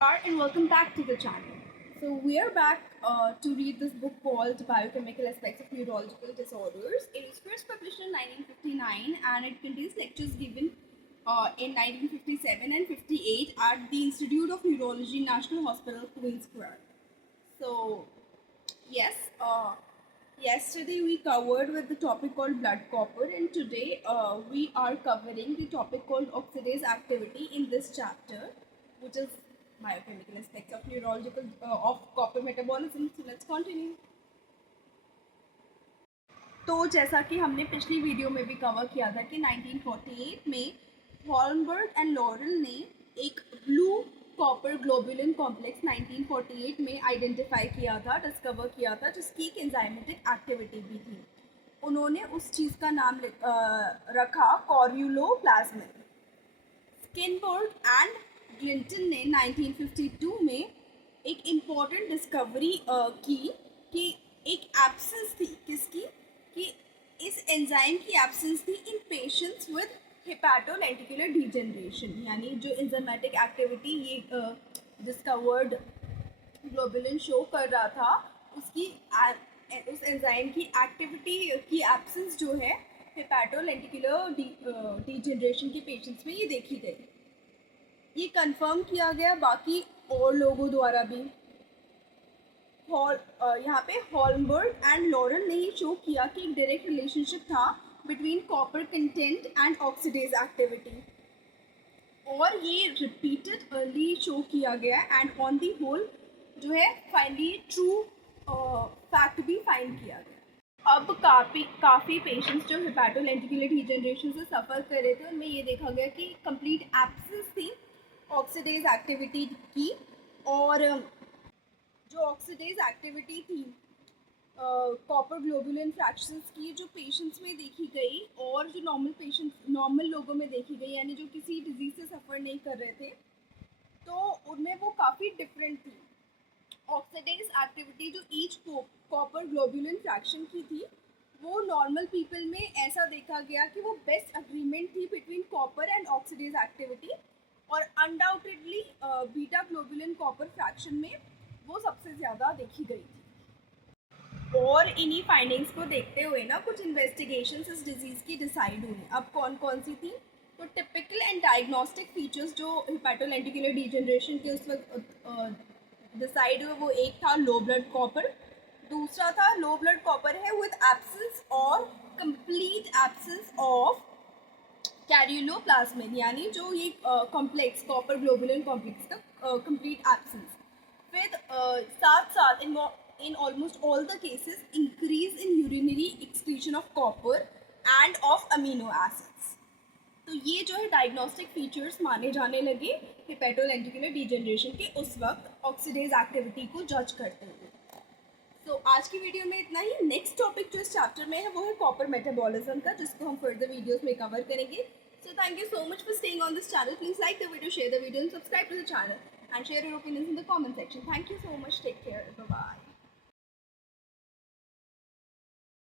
And welcome back to the channel. So we are back to read this book called Biochemical Aspects of Neurological Disorders. It was first published in 1959 and it contains lectures given in 1957 and 58 at the Institute of Neurology, National Hospital, Queen's Square. So yes, yesterday we covered with the topic called blood copper, and today we are covering the topic called oxidase activity in this chapter, which is biochemical aspects of neurological of copper metabolism. So let's continue. तो जैसा कि हमने पिछली video में भी cover किया था कि 1948 में हॉलमबर्ग एंड लॉरेल ने एक ब्लू कॉपर ग्लोबुलिन कॉम्प्लेक्स 1948 में आइडेंटिफाई किया था, डिस्कवर किया था, जिसकी एक एंजाइमेटिक एक्टिविटी भी थी. उन्होंने उस चीज़ का नाम रखा कॉर्यूलोप्लाज्मिन. स्किनबर्ग एंड ग्लिंटन ने 1952 में एक इम्पॉर्टेंट डिस्कवरी की कि एक एब्सेंस थी किसकी, कि इस एंजाइम की एब्सेंस थी इन पेशेंट्स विद हेपाटोलेंटिकुलर डीजनरेशन. यानी जो एंजाइमेटिक एक्टिविटी ये डिस्कवर्ड ग्लोबुलिन शो कर रहा था, उसकी उस एंजाइम की एक्टिविटी की एब्सेंस जो है हेपाटोलेंटिकुलर डीजनरेशन के पेशेंट्स में ये देखी गई. ये कंफर्म किया गया बाकी और लोगों द्वारा भी. यहाँ पे हॉलमबर्ग एंड लॉरेल ने ही शो किया कि एक डायरेक्ट रिलेशनशिप था between copper content and oxidase activity, और ये रिपीटेड अर्ली शो किया गया एंड ऑन दी होल जो है फाइनली ट्रू फैक्ट भी फाइंड किया गया. अब काफ़ी पेशेंट्स जो हेपाटोलेंटिकुलर डीजनरेशन से सफ़र कर रहे थे, उनमें ये देखा गया कि कंप्लीट एब्सेंस थी ऑक्सीडेज एक्टिविटी की, और जो ऑक्सीडेज एक्टिविटी थी कॉपर ग्लोबुलिन फ्रैक्शंस की जो पेशेंट्स में देखी गई और जो नॉर्मल लोगों में देखी गई, यानी जो किसी डिजीज़ से सफ़र नहीं कर रहे थे, तो उनमें वो काफ़ी डिफरेंट थी. ऑक्सीडेज एक्टिविटी जो ईच कॉपर ग्लोबुलिन फ्रैक्शन की थी, वो नॉर्मल पीपल में ऐसा देखा गया कि वो बेस्ट अग्रीमेंट थी between copper and oxidase activity, और undoubtedly beta globulin copper fraction में वो सबसे ज़्यादा देखी गई थी. और इन्हीं फाइंडिंग्स को देखते हुए ना कुछ इन्वेस्टिगेशंस इस डिजीज़ की डिसाइड हुई. अब कौन कौन सी थी? तो टिपिकल एंड डायग्नोस्टिक फीचर्स जो हेपाटोलेंटिकुलर डीजनरेशन के उस वक्त डिसाइड हुए, वो एक था लो ब्लड कॉपर, दूसरा था लो ब्लड कॉपर है विद एब्सेंस और कंप्लीट एब्सेंस ऑफ कैरियोप्लाज्मिन, यानी जो ये कॉम्प्लेक्स कॉपर ग्लोबुलिन कॉम्प्लेक्स का कंप्लीट एब्सेंस. फिर साथ साथ in almost all the cases increase in urinary excretion of copper and of amino acids. तो ये जो है डायग्नोस्टिक फीचर्स माने जाने लगे हेपेटोलेंटिकुलर डीजनरेशन के उस वक्त ऑक्सीडेज एक्टिविटी को जज करते हुए. तो आज की वीडियो में इतना ही. नेक्स्ट टॉपिक जो इस चैप्टर में है वो है कॉपर मेटाबॉलिज्म का, जिसको हम फर्दर वीडियोस में कवर करेंगे. So thank you so much for staying on this channel. Please like the video, share the video and subscribe to the channel and share your opinions in the comment section. Thank you so much. Take care. Bye-bye.